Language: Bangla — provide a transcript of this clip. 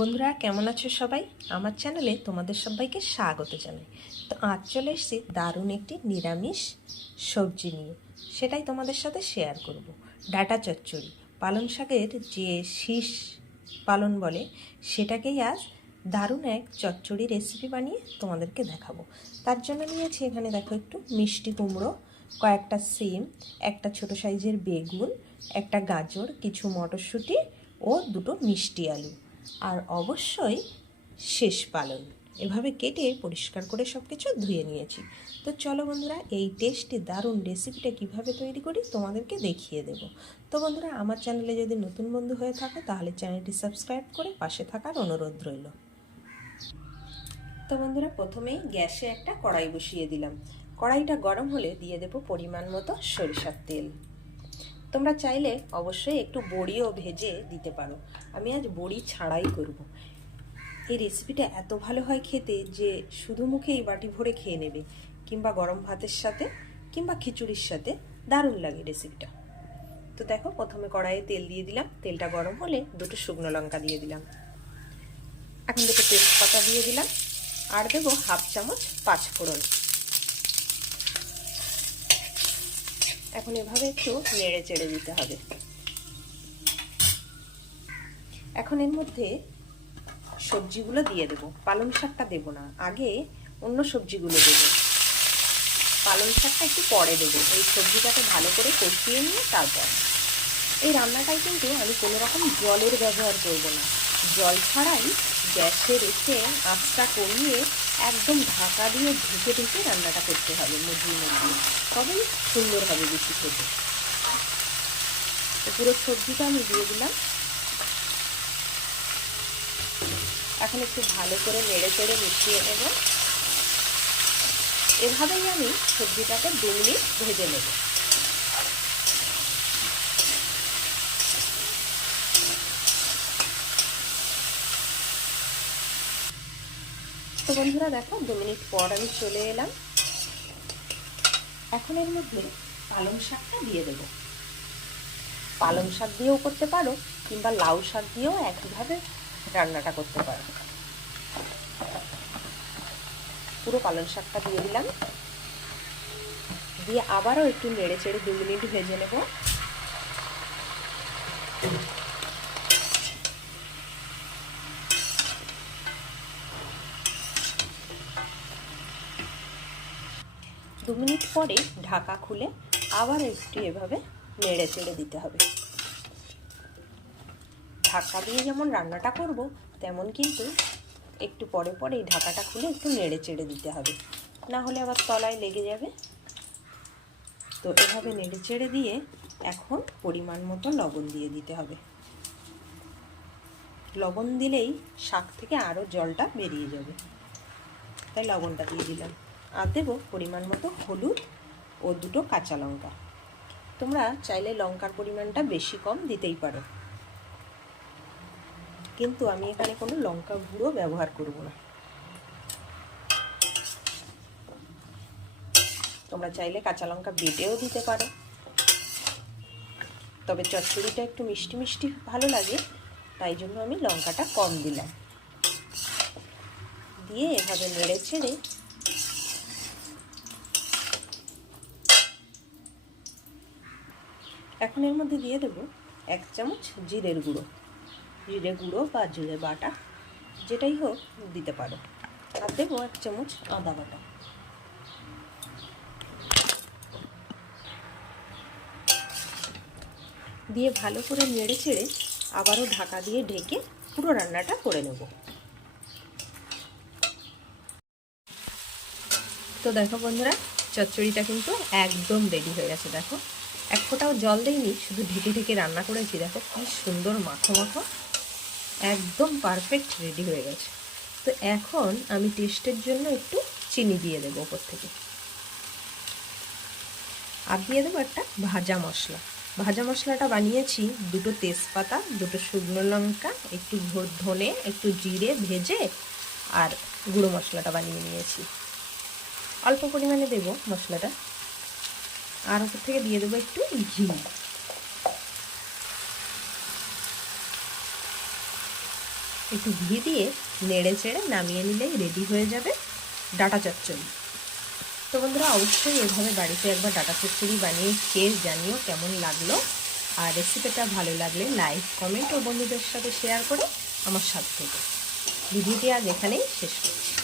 বন্ধুরা, কেমন আছো সবাই? আমার চ্যানেলে তোমাদের সবাইকে স্বাগত জানাই। তো আজ চলে এসেছি দারুণ একটি নিরামিষ সবজি নিয়ে। সেটাই তোমাদের সাথে শেয়ার করব। ডাটা চচ্চড়ি। পালং শাকের যে শীষ পালন বলে, সেটাকেই আজ দারুণ এক চচ্চড়ি রেসিপি বানিয়ে তোমাদেরকে দেখাবো। তার জন্য নিয়েছি এখানে দেখো একটু মিষ্টি কুমড়ো, কয়েকটা সিম, একটা ছোট সাইজের বেগুন, একটা গাজর, কিছু মটরশুঁটি ও দুটো মিষ্টি আলু। আর অবশ্যই শেষ পালন। এভাবে কেটে পরিষ্কার করে সব কিছু ধুয়ে নিয়েছি। তো চলো বন্ধুরা, এই টেস্টি দারুণ রেসিপিটা কীভাবে তৈরি করি তোমাদেরকে দেখিয়ে দেব। তো বন্ধুরা, আমার চ্যানেলে যদি নতুন বন্ধু হয়ে থাকো, তাহলে চ্যানেলটি সাবস্ক্রাইব করে পাশে থাকার অনুরোধ রইল। তো বন্ধুরা, প্রথমেই গ্যাসে একটা কড়াই বসিয়ে দিলাম। কড়াইটা গরম হলে দিয়ে দেবো পরিমাণ মতো সরিষার তেল। তোমরা চাইলে অবশ্যই একটু বড়িও ভেজে দিতে পারো। আমি আজ বড়ি ছাড়াই করব। এই রেসিপিটা এত ভালো হয় খেতে যে শুধু মুখে এই বাটি ভরে খেয়ে নেবে, কিংবা গরম ভাতের সাথে, কিংবা খিচুড়ির সাথে দারুণ লাগে রেসিপিটা তো দেখো, প্রথমে কড়াইয়ে তেল দিয়ে দিলাম। তেলটা গরম হলে দুটো শুকনো লঙ্কা দিয়ে দিলাম। এখন দুটো তেজপাতা দিয়ে দিলাম। আর দেবো হাফ চামচ পাঁচ এখন এভাবে একটু নেড়ে চেড়ে দিতে হবে। এখন এর মধ্যে সবজিগুলো দিয়ে দেবো। পালং শাকটা দেবো না, আগে অন্য সবজিগুলো দেবো। পালং শাকটা একটু পরে দেবো, এই সবজিটাকে ভালো করে কষিয়ে নিয়ে তারপর। এই রান্নাটাই কিন্তু আমি কোনো রকম জলের ব্যবহার করব না। জল ছাড়াই গ্যাসে রেখে আঁচটা কমিয়ে একদম ঢাকা দিয়ে ঢেকে ঢেকে রান্নাটা করতে হবে মুরগির মধ্যে। তবেই সুন্দর হবে বেশি খেতে। তো পুরো সবজিটা আমি দিয়ে দিলাম। এখন একটু ভালো করে নেড়ে চেড়ে মিশিয়ে নেব। এভাবেই আমি সবজিটাকে দু মিনিট ভেজে নেব। বন্ধুরা দেখো, দু মিনিট পর আমি চলে এলাম। এখন এর মধ্যে পালং শাকটা দিয়ে দেব। পালং শাক দিয়েও করতে পারো, কিংবা লাউ শাক দিয়েও একইভাবে রান্নাটা করতে পারো। পুরো পালং শাকটা দিয়ে দিলাম। দিয়ে আবারও একটু নেড়ে চেড়ে দু মিনিট ভেজে নেব। দু মিনিট পরে ঢাকা খুলে আবার একটু এভাবে নেড়ে চেড়ে দিতে হবে। ঢাকা দিয়ে যেমন রান্নাটা করব, তেমন কিন্তু একটু পরে পরে এই ঢাকাটা খুলে একটু নেড়ে চেড়ে দিতে হবে। না হলে আবার তলায় লেগে যাবে। তো এভাবে নেড়ে চেড়ে দিয়ে এখন পরিমাণ মতো লবণ দিয়ে দিতে হবে। লবণ দিলেই শাক থেকে আরও জলটা বেরিয়ে যাবে। তাই লবণটা দিয়ে দিলাম। আর দেবো পরিমাণ মতো হলুদ ও দুটো কাঁচা লঙ্কা। তোমরা চাইলে লঙ্কার পরিমাণটা বেশি কম দিতেই পারো। কিন্তু আমি এখানে কোনো লঙ্কা গুঁড়ো ব্যবহার করব না। তোমরা চাইলে কাঁচা লঙ্কা বেটেও দিতে পারো। তবে চচ্চড়িটা একটু মিষ্টি মিষ্টি ভালো লাগে, তাই জন্য আমি লঙ্কাটা কম দিলাম। দিয়ে এভাবে নেড়ে ছেড়ে এখন এর মধ্যে দিয়ে দেবো এক চামচ জিরের গুঁড়ো। জিরে গুঁড়ো বা জিরে বাটা, যেটাই হোক দিতে পারো। আর দেবো এক চামচ আদা বাটা। দিয়ে ভালো করে নেড়ে ছেড়ে আবারও ঢাকা দিয়ে ঢেকে পুরো রান্নাটা করে নেব। তো দেখো বন্ধুরা, চচ্চড়িটা কিন্তু একদম রেডি হয়ে গেছে, দেখো। এক ফোঁটাও জল দেয়নি শুধু ঢেকে ঢেকে রান্না করেছি, দেখো কি সুন্দর মাখো মাখো, একদম পারফেক্ট রেডি হয়ে গেছে। তো এখন আমি টেস্টের জন্য একটু চিনি দিয়ে দেবো ওপর থেকে। আর দিয়ে দেবো একটা ভাজা মশলা। ভাজা মশলাটা বানিয়েছি দুটো তেজপাতা, দুটো শুকনো লঙ্কা, একটু ধনে, একটু জিরে ভেজে আর গুঁড়ো মশলাটা বানিয়ে নিয়েছি। অল্প পরিমাণে দেব মশলাটা। আর ওপর থেকে দিয়ে দেবো একটু ঘি। একটু ঘি দিয়ে নেড়ে চেড়ে নামিয়ে নিলেই রেডি হয়ে যাবে ডাটা চচ্চড়ি। তো বন্ধুরা, অবশ্যই এভাবে বাড়িতে একবার ডাটা চচ্চড়ি বানিয়ে খেয়ে জানিও কেমন লাগল। আর রেসিপিটা ভালো লাগলে লাইক কমেন্ট ও বন্ধুদের সাথে শেয়ার করে আমার সাথে ভিডিওটি আজ এখানেই শেষ করছি।